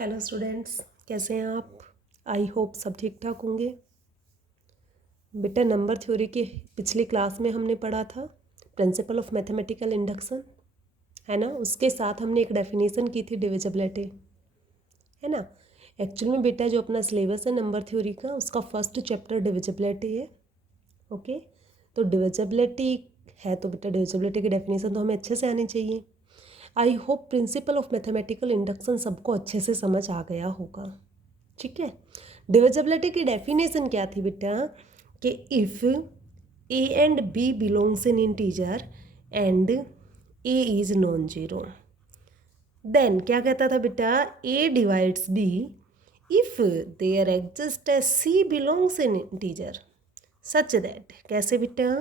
Hello students, कैसे हैं आप? आई होप सब ठीक ठाक होंगे। बेटा, नंबर थ्योरी के पिछली क्लास में हमने पढ़ा था प्रिंसिपल ऑफ मैथमेटिकल इंडक्शन, है ना। उसके साथ हमने एक डेफिनेशन की थी डिविजिबिलिटी, है ना। एक्चुअल में बेटा जो अपना सिलेबस है नंबर थ्योरी का, उसका फर्स्ट चैप्टर डिविजिबिलिटी है। ओके, तो डिविजिबिलिटी है तो बेटा डिविजिबिलिटी की डेफिनेशन तो हमें अच्छे से आनी चाहिए। I hope principle of mathematical induction सबको अच्छे से समझ आ गया होगा। ठीक है, डिविजिबिलिटी की डेफिनेशन क्या थी बेटा कि if a and b belongs in integer and a is non zero, then क्या कहता था बेटा, a divides b if there exist a c belongs in integer such that, कैसे बेटा,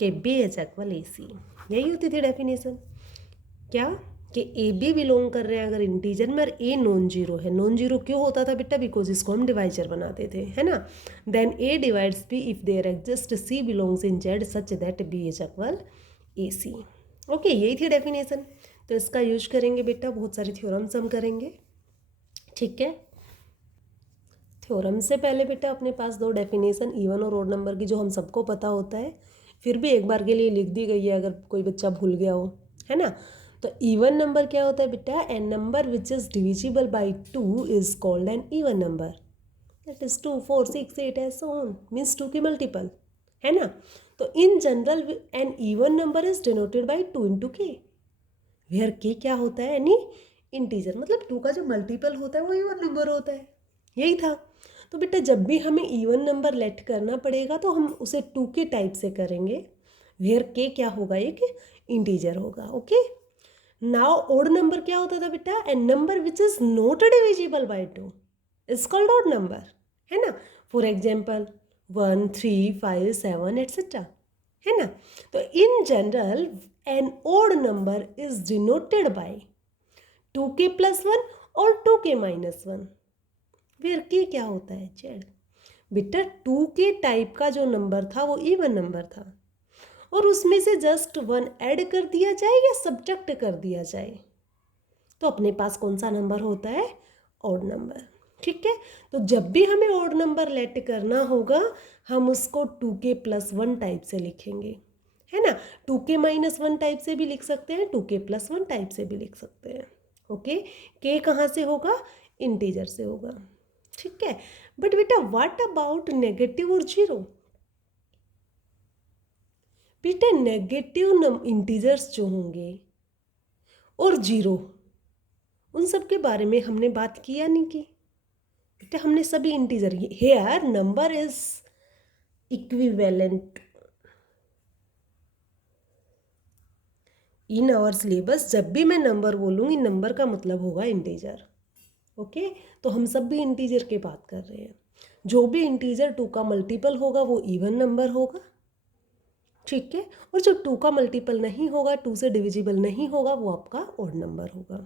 कि b is equal a c. यही होती थी डेफिनेशन, क्या कि ए बी बिलोंग कर रहे हैं अगर इंटीजर में और ए नॉन जीरो है। नॉन जीरो क्यों होता था बेटा? बिकॉज इसको हम डिवाइजर बनाते थे, है ना। Then a divides b if there exist c belongs in Z such that b is equal a c. Okay, यही थी डेफिनेशन। तो इसका यूज करेंगे बेटा, बहुत सारे थ्योरम्स हम करेंगे। ठीक है, थ्योरम से पहले बेटा अपने पास दो डेफिनेशन इवन और ओड नंबर की जो हम सबको पता होता है, फिर भी एक बार के लिए लिख दी गई है अगर कोई बच्चा भूल गया हो, है ना। तो इवन नंबर क्या होता है बेटा? An number which is divisible by 2 is called an even number. That is 2, 4, 6, 8 as so on, means 2 के मल्टीपल, है ना। तो in general an even number is denoted by 2 into k, where k क्या होता है? एनी इंटीजर, मतलब 2 का जो मल्टीपल होता है वो इवन नंबर होता है। यही था। तो बेटा जब भी हमें इवन नंबर लेट करना पड़ेगा तो हम उसे 2 के टाइप से करेंगे, वेयर के क्या होगा? एक इंटीजर होगा। ओके, नाउ ओड नंबर क्या होता था बेटा? An number which is not divisible by 2 is called odd number, है ना। फॉर एग्जाम्पल 1, 3, 5, 7 एट्सेट्रा, है ना। तो in general an odd number is denoted by 2k plus 1 और 2k माइनस 1, फिर के क्या होता है? जेड। बेटा 2k टाइप का जो नंबर था वो इवन नंबर था, और उसमें से जस्ट 1 ऐड कर दिया जाए या सब्ट्रैक्ट कर दिया जाए तो अपने पास कौन सा नंबर होता है? Odd number. ठीक है, तो जब भी हमें ऑड नंबर लेट करना होगा हम उसको 2k प्लस 1 टाइप से लिखेंगे, है ना। 2k माइनस 1 टाइप से भी लिख सकते हैं, 2k प्लस 1 टाइप से भी लिख सकते हैं। ओके, के कहाँ से होगा? इंटीजर से होगा। ठीक है, बट बेटा व्हाट अबाउट नेगेटिव और जीरो? बेटा नेगेटिव इंटीजर्स जो होंगे और जीरो, उन सब के बारे में हमने बात किया नहीं की बेटा। हमने सभी integer, here number is equivalent in our syllabus. जब भी मैं नंबर बोलूँगी नंबर का मतलब होगा इंटीजर। ओके, तो हम सब भी इंटीजर की बात कर रहे हैं। जो भी इंटीजर 2 का मल्टीपल होगा वो इवन नंबर होगा, ठीक है। और जो 2 का मल्टीपल नहीं होगा, 2 से डिविजिबल नहीं होगा, वो आपका ऑड नंबर होगा।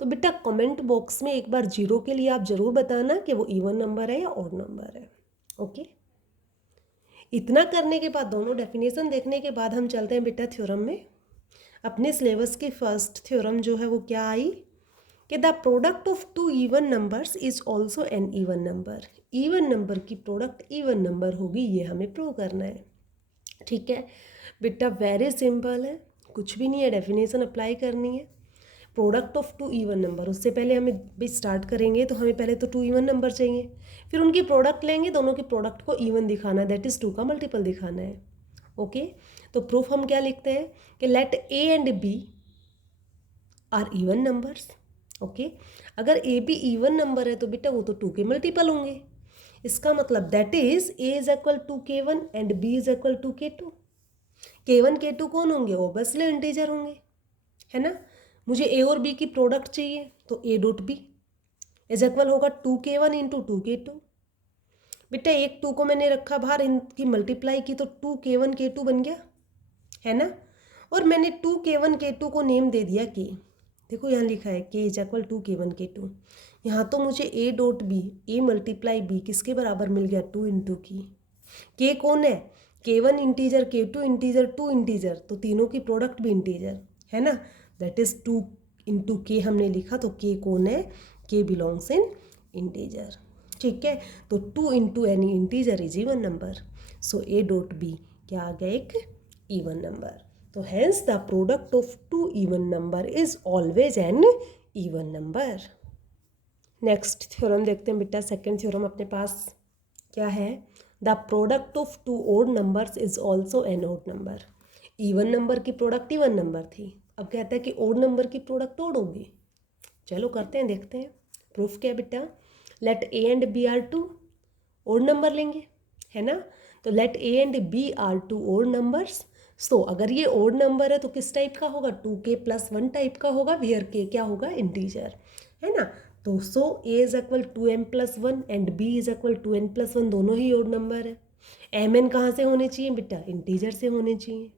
तो बेटा कमेंट बॉक्स में एक बार जीरो के लिए आप जरूर बताना कि वो इवन नंबर है या ऑड नंबर है। ओके, इतना करने के बाद, दोनों डेफिनेशन देखने के बाद हम चलते हैं बेटा थ्योरम में। अपने सिलेबस की फर्स्ट थ्योरम जो है वो क्या आई कि the product of 2 even numbers is also N even number. Even number की प्रोडक्ट इवन नंबर होगी, ये हमें प्रूव करना है। ठीक है बेटा, वेरी सिंपल है, कुछ भी नहीं है, डेफिनेशन अप्लाई करनी है। प्रोडक्ट ऑफ 2 इवन नंबर, उससे पहले हमें भी स्टार्ट करेंगे तो हमें पहले तो 2 इवन नंबर चाहिए, फिर उनकी प्रोडक्ट लेंगे, दोनों की प्रोडक्ट को इवन दिखाना है, दैट इज़ 2 का मल्टीपल दिखाना है। ओके, तो प्रूफ हम क्या लिखते हैं कि let a and b are even numbers. Okay, अगर ए बी इवन नंबर है तो बेटा वो तो 2 के मल्टीपल होंगे। इसका मतलब that is a is equal to k1 and b is equal to k2। k1 k2 कौन होंगे? ऑब्वियसली इंटीजर होंगे, है ना। मुझे ए और बी की प्रोडक्ट चाहिए तो a dot b is equal होगा 2k1 इंटू 2k2। बेटा एक 2 को मैंने रखा बाहर, इनकी मल्टीप्लाई की तो 2k1 k2 बन गया, है ना। और मैंने 2k1 k2 को नेम दे दिया के। देखो यहाँ लिखा है k is equal 2k1 k2। यहाँ तो मुझे a dot b, a multiply b किसके बराबर मिल गया? 2 इंटू की। के कौन है? k1 integer, k2 integer, 2 integer, तो तीनों की प्रोडक्ट भी इंटीजर, है ना। दैट इज 2 इंटू के हमने लिखा, तो के कौन है, के बिलोंग्स इन इंटीजर। ठीक है, तो 2 into any integer is even number, so a dot b क्या आ गया, एक इवन नंबर। तो hence the product of 2 even number is always an even number. Next theorem देखते हैं बेटा, सेकेंड थ्योरम अपने पास क्या है, the product of 2 odd numbers is also an odd number. Even number की प्रोडक्ट इवन नंबर थी, अब कहता है कि ओड नंबर की प्रोडक्ट ओड होगी। चलो करते हैं, देखते हैं। प्रूफ क्या है बेटा, let a and b are 2 odd number लेंगे, है ना। तो let a and b are 2 odd numbers. So अगर ये ओड नंबर है तो किस टाइप का होगा, 2k+1 टाइप का होगा, वेयर के क्या होगा, इंटीजर, है ना। तो so a is equal 2m+1 and b is equal 2n+1, दोनों ही ओड नंबर है। एम एन कहाँ से होने चाहिए बेटा, इंटीजर से होने चाहिए।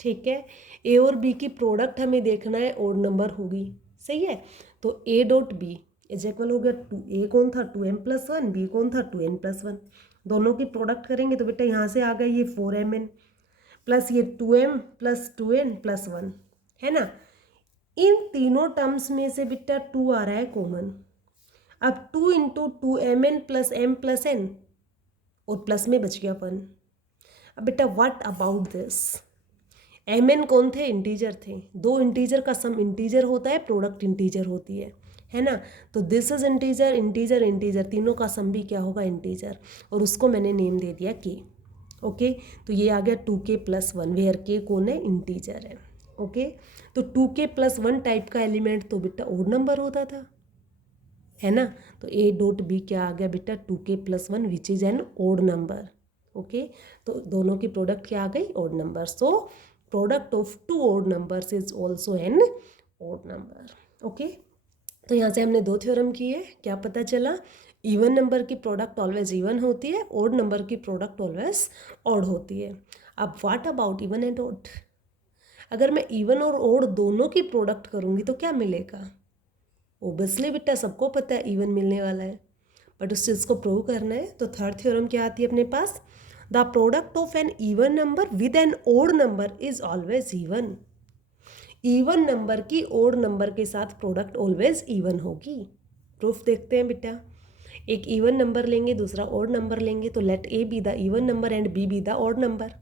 ठीक है, ए और बी की प्रोडक्ट हमें देखना है, ओड नंबर होगी, सही है। तो a dot b is equal हो गया, ए कौन था 2m+1, बी कौन था 2n+1, दोनों की प्रोडक्ट करेंगे तो बेटा यहाँ से आ गया ये 4mn प्लस ये 2m प्लस 2n+1, है ना। इन तीनों टर्म्स में से बेटा 2 आ रहा है कॉमन। अब 2 into 2mn plus m plus n, और प्लस में बच गया 1। अब बेटा what about this, m n कौन थे, इंटीजर थे। दो इंटीजर का सम इंटीजर होता है, प्रोडक्ट इंटीजर होती है ना। तो this is integer, integer, integer, तीनों का सम भी क्या होगा, इंटीजर, और उसको मैंने नेम दे दिया के। ओके, तो ये आ गया 2k+1, वेयर के कौन है, इंटीजर है। ओके, तो 2k+1 टाइप का एलिमेंट तो बेटा ओड नंबर होता था, है ना। तो ए डॉट बी क्या आ गया बेटा, 2k+1 which is an odd number. Okay, तो दोनों की प्रोडक्ट क्या आ गई, odd number. So product of 2 odd numbers is also an odd number. Okay, तो यहाँ से हमने 2 थ्योरम किए। क्या पता चला, इवन नंबर की प्रोडक्ट ऑलवेज इवन होती है, ओड नंबर की प्रोडक्ट ऑलवेज ओड होती है। अब what about even and odd, अगर मैं इवन और ओड दोनों की प्रोडक्ट करूँगी तो क्या मिलेगा। ओबियसली बेटा सबको पता है इवन मिलने वाला है, बट उस चीज़ को प्रूव करना है। तो थर्ड थ्योरम क्या आती है अपने पास, the product of an even number with an odd number is always even. Even number की ओड नंबर के साथ प्रोडक्ट ऑलवेज इवन होगी। प्रूफ देखते हैं बेटा, एक इवन नंबर लेंगे, दूसरा ओड नंबर लेंगे, तो let a be the even number and b the odd number.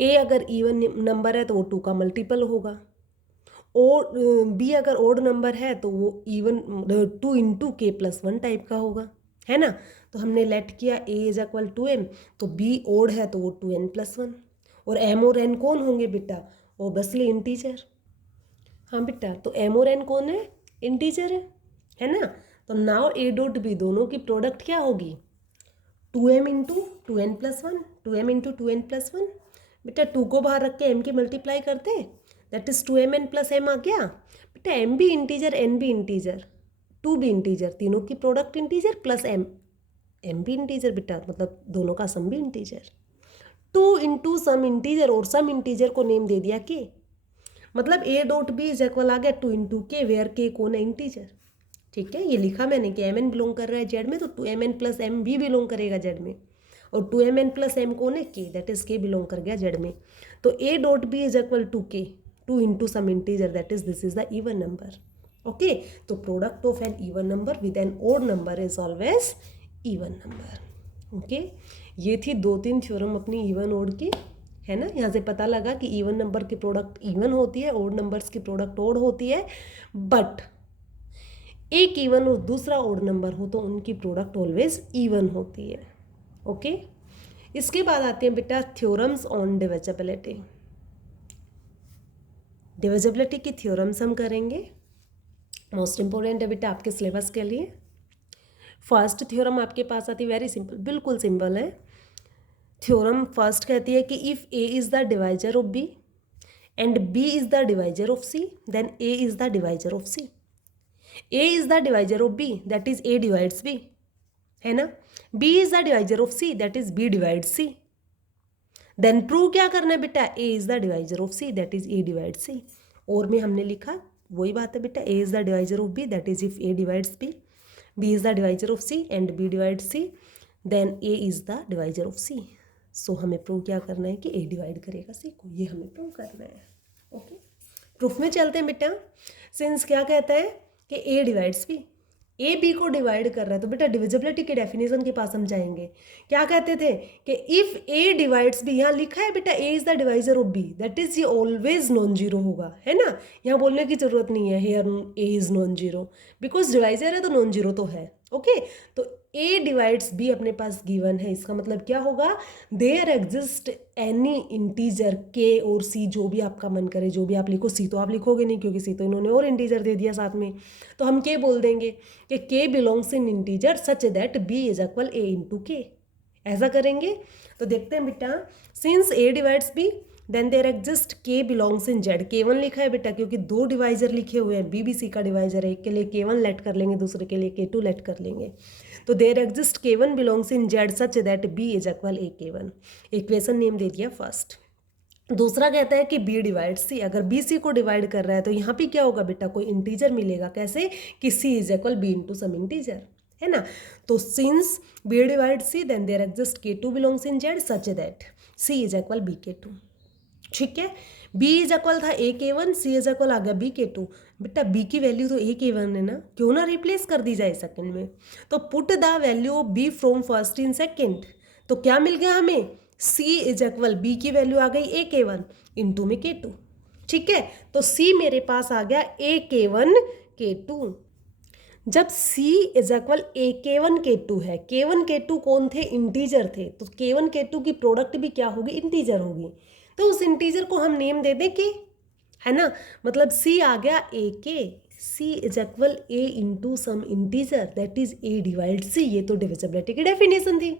A अगर इवन नंबर है तो वो 2 का मल्टीपल होगा, और बी अगर ओड नंबर है तो वो इवन 2 इंटू k+1 टाइप का होगा, है ना। तो हमने लेट किया ए इज इक्वल टू एम, तो बी ओड है तो वो 2n+1, और एम और एन कौन होंगे बेटा, ओबियसली इंटीजर। हाँ बेटा, तो एम और एन कौन है, इंटीजर है ना। तो नाउ ए डॉट बी दोनों की प्रोडक्ट क्या होगी, 2m into 2n+1, 2m into 2n+1। बेटा 2 को बाहर रख के m की मल्टीप्लाई करते हैं, that is 2mn plus m आ गया। बेटा m भी इंटीजर, n भी इंटीजर, 2 भी इंटीजर, तीनों की प्रोडक्ट इंटीजर प्लस m भी इंटीजर बेटा, मतलब दोनों का सम भी इंटीजर। 2 इंटू सम इंटीजर, और सम इंटीजर को नेम दे दिया के, मतलब a dot b is equal आ गया 2 इंटू के, वेयर के कौन है, इंटीजर। ठीक है, ये लिखा मैंने कि mn बिलोंग कर रहा है जेड में, तो 2mn प्लस m भी बिलोंग करेगा जेड में, और 2mn प्लस m कौन है, के, दैट इज के बिलोंग कर गया जेड में। तो a dot b is equal to k, 2 into some integer, that is this is the even number. Okay, तो product of an even number with an odd number is always even number. Okay, ये थी 2-3 theorem अपनी even odd की, है ना। यहाँ से पता लगा कि इवन नंबर की प्रोडक्ट इवन होती है, ओड नंबर्स की प्रोडक्ट ओड होती है, बट एक इवन और दूसरा ओड नंबर हो तो उनकी प्रोडक्ट ऑलवेज इवन होती है। ओके, इसके बाद आते हैं बेटा थ्योरम्स ऑन डिविजिबिलिटी। डिविजिबिलिटी की थ्योरम्स हम करेंगे, मोस्ट इंपॉर्टेंट है बेटा आपके सिलेबस के लिए। फर्स्ट थ्योरम आपके पास आती है, वेरी सिंपल, बिल्कुल सिंपल है। थ्योरम फर्स्ट कहती है कि if a is the divisor of b and b is the divisor of c, then a is the divisor of c. A is the divisor of B, that is A divides B, है ना। B is the divisor of C, that is B divides C. Then prove क्या करना है बेटा, A is the divisor of C, that is A divides C. और में हमने लिखा वही बात है बेटा, A is the divisor of B, that is if A divides B, B is the divisor of C and B divides C, then A is the divisor of C. So हमें prove क्या करना है कि A divide करेगा C को, ये हमें prove करना है। ओके, प्रूफ में चलते हैं बेटा। सिंस क्या कहता है कि a divides b, a b को डिवाइड कर रहा है, तो बेटा डिविजिबिलिटी के डेफिनेशन के पास हम जाएंगे। क्या कहते थे कि इफ ए डिवाइड्स बी, यहाँ लिखा है बेटा a is the divisor of b, that is ये ऑलवेज नॉन जीरो होगा, है ना। यहाँ बोलने की जरूरत नहीं है here a is non zero, because divisor है तो नॉन जीरो तो है। ओके, तो ए डिवाइड्स बी अपने पास गिवन है, इसका मतलब क्या होगा, देयर एग्जिस्ट एनी इंटीजर के और सी, जो भी आपका मन करे, जो भी आप लिखो। सी तो आप लिखोगे नहीं क्योंकि सी तो इन्होंने और इंटीजर दे दिया साथ में, तो हम के बोल देंगे कि k belongs in integer such that b is equal a into k, ऐसा करेंगे। तो देखते हैं बेटा, since a divides b then there exist k belongs in Z. K one लिखा है बेटा क्योंकि दो डिवाइजर लिखे हुए हैं, बी बी सी का डिवाइजर है, एक के लिए के1 लेट कर लेंगे, दूसरे के लिए के2 लेट कर लेंगे। तो देयर एग्जिस्ट के1 belongs in Z such that b is equal a के1, इक्वेशन नेम दे दिया फर्स्ट। दूसरा कहता है कि बी डिवाइड सी, अगर बी सी को डिवाइड कर रहा है तो यहाँ पे क्या होगा बेटा, कोई इंटीजर मिलेगा। कैसे कि c is equal b into some integer, है ना। तो since b divide c then there exist के2 belongs in Z such that c is equal b के2। ठीक है, b इज इक्वल था a k one, c is equal आ गया बी के टू। बेटा b की वैल्यू तो ए के वन है ना, क्यों ना रिप्लेस कर दी जाए सेकंड में। तो put the value of b from first in second, तो क्या मिल गया हमें, c इज इक्वल b की वैल्यू आ गई ए के वन इंटू में के टू। ठीक है, तो c मेरे पास आ गया ए के वन के टू। जब c is equal a k one के टू है, के वन के टू कौन थे, इंटीजर थे, तो के वन के टू की प्रोडक्ट भी क्या होगी, इंटीजर होगी। तो उस इंटीजर को हम नेम दे दें के, है ना। मतलब c आ गया a k, c is equal a into some integer that is a divide c, ये तो डिविजिबिलिटी की डेफिनेशन थी,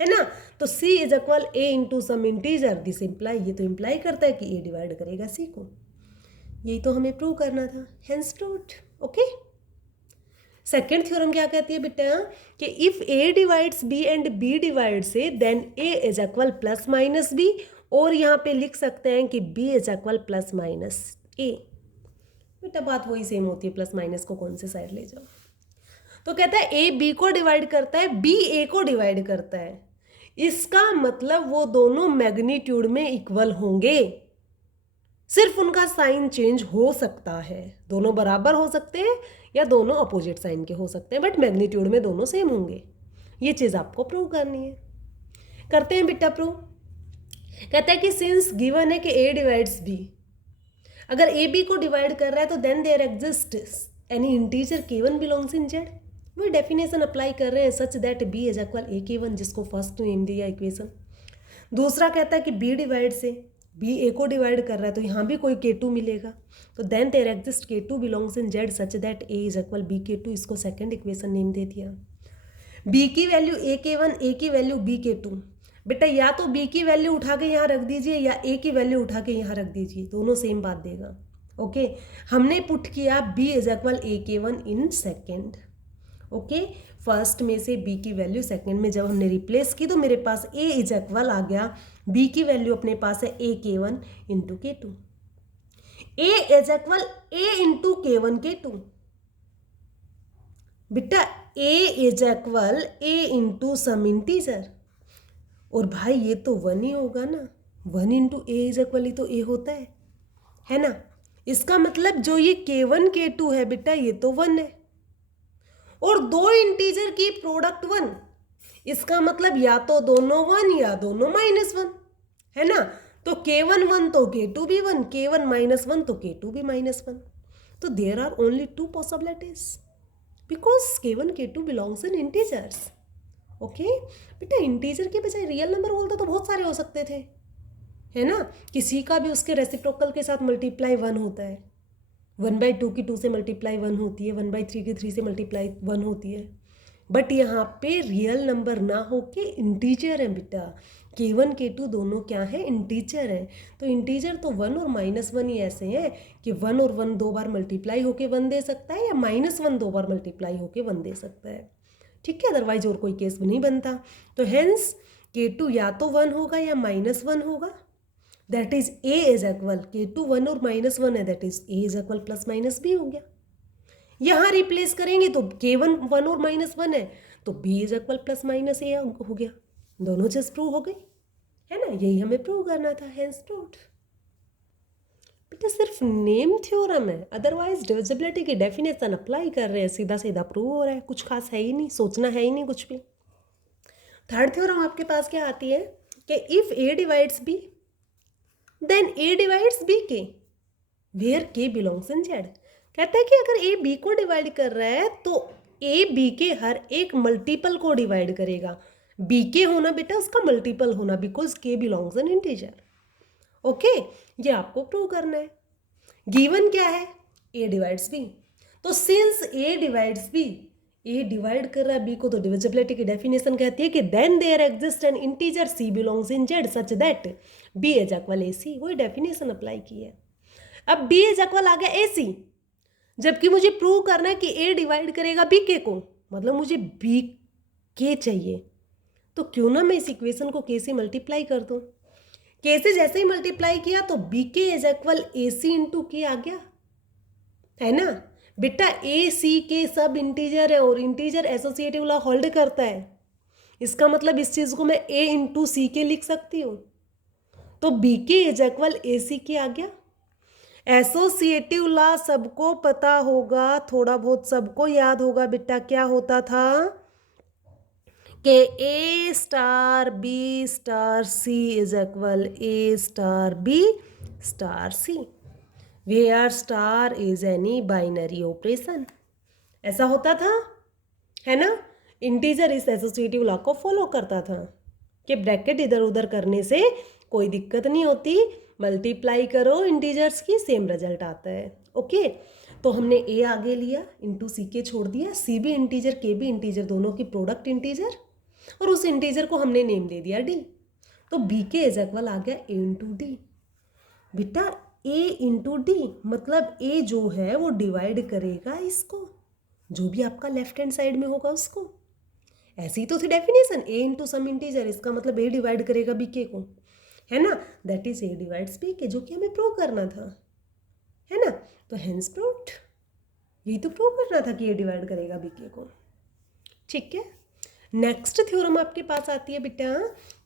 है ना। तो c is equal a into some integer, this imply, ये तो इम्प्लाई करता है कि a डिवाइड करेगा c को, यही तो हमें प्रूव करना था, hence proved. Okay, second theorem क्या कहती है बेटा कि if a divides b and b divides a then a is equal plus minus b, और यहाँ पे लिख सकते हैं कि b is equal plus minus a। बेटा बात वही सेम होती है, प्लस माइनस को कौन से साइड ले जाओ। तो कहता है a b को डिवाइड करता है, b a को डिवाइड करता है, इसका मतलब वो दोनों मैग्नीट्यूड में इक्वल होंगे, सिर्फ उनका साइन चेंज हो सकता है, दोनों बराबर हो सकते हैं या दोनों अपोजिट साइन के हो सकते हैं, बट मैग्नीट्यूड में दोनों सेम होंगे। ये चीज़ आपको प्रूव करनी है, करते हैं बेटा प्रूव। कहता है कि सिंस गिवन है कि a डिवाइड्स b, अगर a b को डिवाइड कर रहा है तो then there exist any integer k1 belongs in z, वही डेफिनेशन अप्लाई कर रहे हैं such that b is equal a k1, जिसको फर्स्ट नेम दिया इक्वेशन। दूसरा कहता है कि b डिवाइड से b a को डिवाइड कर रहा है तो यहाँ भी कोई k2 मिलेगा, तो then there exist k2 belongs in z such that a is equal b k2, इसको सेकंड इक्वेशन नेम दे दिया। b की वैल्यू a k1, a की वैल्यू b k2। बेटा या तो b की वैल्यू उठा के यहाँ रख दीजिए या a की वैल्यू उठा के यहाँ रख दीजिए, दोनों सेम बात देगा। ओके, हमने पुट किया b is equal a k1 in second. Okay, first में से b की वैल्यू सेकेंड में जब हमने रिप्लेस की तो मेरे पास a इज इक्वल आ गया, b की वैल्यू अपने पास है a k1 into k two, a is equal a into k1 k2। बेटा a is equal a into some integer, और भाई ये तो 1 ही होगा ना, 1 इंटू ए इज इक्वल ही तो ए होता है ना। इसका मतलब जो ये k1 k2 है बेटा ये तो 1 है, और दो इंटीजर की प्रोडक्ट 1, इसका मतलब या तो दोनों 1 या दोनों -1, है ना। तो k1 1 तो k2 भी 1, k1 -1 तो k2 भी -1, तो there are only 2 possibilities because k1 k2 belongs in integers. Okay बेटा, इंटीजर के बजाय रियल नंबर बोलते तो बहुत सारे हो सकते थे, है ना। किसी का भी उसके रेसिप्रोकल के साथ मल्टीप्लाई 1 होता है, 1/2 की 2 से मल्टीप्लाई 1 होती है, 1/3 की 3 से मल्टीप्लाई 1 होती है, बट यहाँ पे रियल नंबर ना हो के इंटीजर है बेटा। k1 k2 दोनों क्या है, इंटीजर है। तो इंटीजर तो 1 और -1 ही ऐसे हैं कि 1 और 1 2 बार मल्टीप्लाई होके 1 दे सकता है, या -1 2 बार मल्टीप्लाई होके 1 दे सकता है। ठीक है, अदरवाइज और कोई केस नहीं बनता। तो हेंस k2 या तो 1 होगा या -1 होगा, that is a is equal k2 1 और -1 है, that is a is equal plus minus b हो गया। यहाँ रिप्लेस करेंगे तो k1 1 और -1 है, तो b is equal plus minus a हो गया, दोनों चीज प्रूव हो गई, है ना। यही हमें प्रूव करना था, हेंस प्रूव्ड। बेटा सिर्फ नेम थ्योरम है, अदरवाइज डिविजिबिलिटी की डेफिनेशन अप्लाई कर रहे हैं, सीधा सीधा प्रूव हो रहा है, कुछ खास है ही नहीं, सोचना है ही नहीं कुछ भी। थर्ड थ्योरम आपके पास क्या आती है कि if a divides b then a divides b k where k belongs in Z. कहता है कि अगर ए बी को डिवाइड कर रहा है तो ए बी के हर एक मल्टीपल को डिवाइड करेगा। बी के होना बेटा उसका मल्टीपल होना, बिकॉज के बिलोंग्स इन इंटीजर। ओके, ये आपको प्रूव करना है। गिवन क्या है, ए डिवाइड्स बी, तो since a divides b, a divide कर रहा है बी को, तो डिविजिबिलिटी की डेफिनेशन कहती है कि then there exist an integer c belongs in Z such that b is equal a c. वही डेफिनेशन अप्लाई की है। अब बी इज इक्वल आ गया ए सी, जबकि मुझे प्रूव करना है कि ए डिवाइड करेगा बी के को, मतलब मुझे बी के चाहिए, तो क्यों ना मैं इस इक्वेशन को के से मल्टीप्लाई कर दूं। के से जैसे ही मल्टीप्लाई किया तो b k is equal a c into k आ गया, है ना बेटा। ए सी के सब इंटीजर है और इंटीजर एसोसिएटिव लॉ होल्ड करता है, इसका मतलब इस चीज को मैं ए इंटू सी के लिख सकती हूँ, तो b k is equal a सी के आ गया। एसोसिएटिव लॉ सबको पता होगा, थोड़ा बहुत सबको याद होगा बेटा, क्या होता था कि a star b star c is equal a star b star c, where star is any binary operation. ऐसा होता था, है ना। इंटीजर इस एसोसिएटिव लॉ को फॉलो करता था कि ब्रैकेट इधर उधर करने से कोई दिक्कत नहीं होती, मल्टीप्लाई करो इंटीजर्स की, सेम रिजल्ट आता है। ओके, तो हमने ए आगे लिया, इंटू सी के छोड़ दिया, सी भी इंटीजर के भी इंटीजर, दोनों की प्रोडक्ट इंटीजर, और उस इंटीजर को हमने नेम दे दिया डी, तो बी के इज इक्वल आ गया ए इंटू डी। बेटा ए इंटू डी मतलब ए जो है वो डिवाइड करेगा इसको, जो भी आपका लेफ्ट हैंड साइड में होगा उसको। ऐसी तो थी डेफिनेशन, ए इंटू सम इंटीजर, इसका मतलब ए डिवाइड करेगा बी के को, है ना। That is a divides b k, जो कि हमें प्रूव करना था, है ना। तो हेंस प्रूव्ड, यही तो प्रूव करना था कि ए डिवाइड करेगा बी के को। ठीक है, नेक्स्ट थ्योरम आपके पास आती है बेटा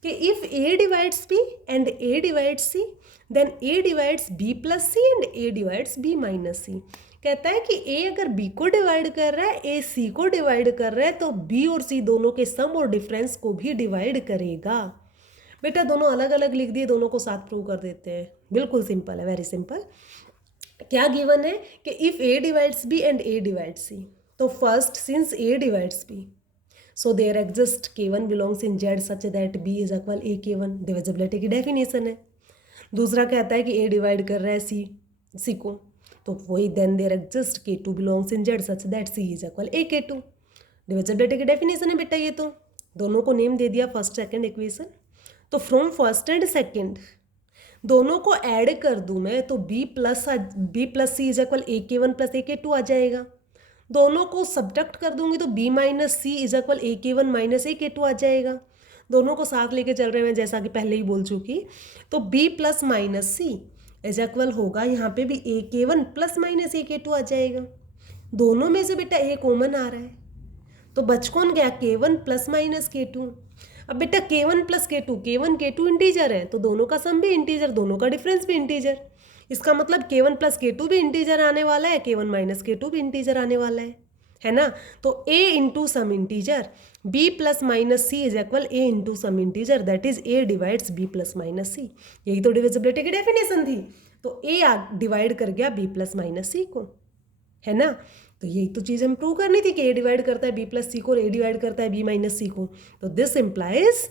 कि if a divides b and a divides c then a divides b plus c and a divides b minus c. कहता है कि ए अगर बी को डिवाइड कर रहा है, ए सी को डिवाइड कर रहा है, तो बी और सी दोनों के सम और डिफरेंस को भी डिवाइड करेगा। बेटा दोनों अलग अलग लिख दिए, दोनों को साथ प्रूव कर देते हैं, बिल्कुल सिंपल है, वेरी सिंपल। क्या गिवन है कि if a divides b and a divides c, तो first since a divides b, so there exists k1 belongs in z such that b is equal a k1, divisibility की definition है। दूसरा कहता है कि a डिवाइड कर रहा है c को, तो वही then there exist k2 belongs in z such that c is equal a k2, divisibility की डेफिनेशन है बेटा। ये तो दोनों को नेम दे दिया फर्स्ट सेकंड इक्वेशन, तो फ्रॉम फर्स्ट एंड सेकंड दोनों को ऐड कर दूं मैं, तो b plus c is equal a k1 plus a k2 आ जाएगा। दोनों को सब्ट्रैक्ट कर दूंगी तो b minus c is equal a k one minus ए के टू आ जाएगा। दोनों को साथ लेके चल रहे हैं, जैसा कि पहले ही बोल चुकी, तो b plus minus c is equal होगा यहाँ पे भी ए के वन प्लस माइनस ए के टू आ जाएगा। दोनों में से बेटा ए कॉमन आ रहा है, तो बच कौन गया, के वन प्लस माइनस के टू। अब बेटा के वन प्लस के टू इंटीजर है, तो दोनों का सम भी इंटीजर, दोनों का डिफरेंस भी इंटीजर, इसका मतलब k1 प्लस k2 भी इंटीजर आने वाला है, k1 माइनस k2 भी इंटीजर आने वाला है ना। तो a into some integer b plus minus c is equal a into some integer, that is a divides b plus minus c. यही तो डिविजिबिलिटी की डेफिनेशन थी, तो a डिवाइड कर गया b प्लस माइनस सी को, है ना। तो यही तो चीज़ हम प्रूव करनी थी कि a डिवाइड करता है b प्लस सी को और a डिवाइड करता है b माइनस सी को, तो this implies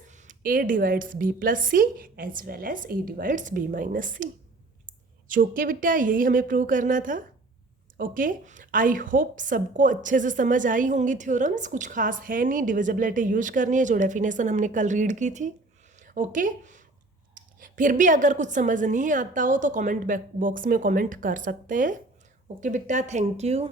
a divides b plus c as well as a divides b minus c. Okay बेटा, यही हमें प्रूव करना था। ओके, आई होप सबको अच्छे से समझ आई होंगी थ्योरम्स, कुछ खास है नहीं, डिविजिबिलिटी यूज करनी है जो डेफिनेशन हमने कल रीड की थी। ओके, फिर भी अगर कुछ समझ नहीं आता हो तो कमेंट बॉक्स में कमेंट कर सकते हैं। ओके बेटा, थैंक यू।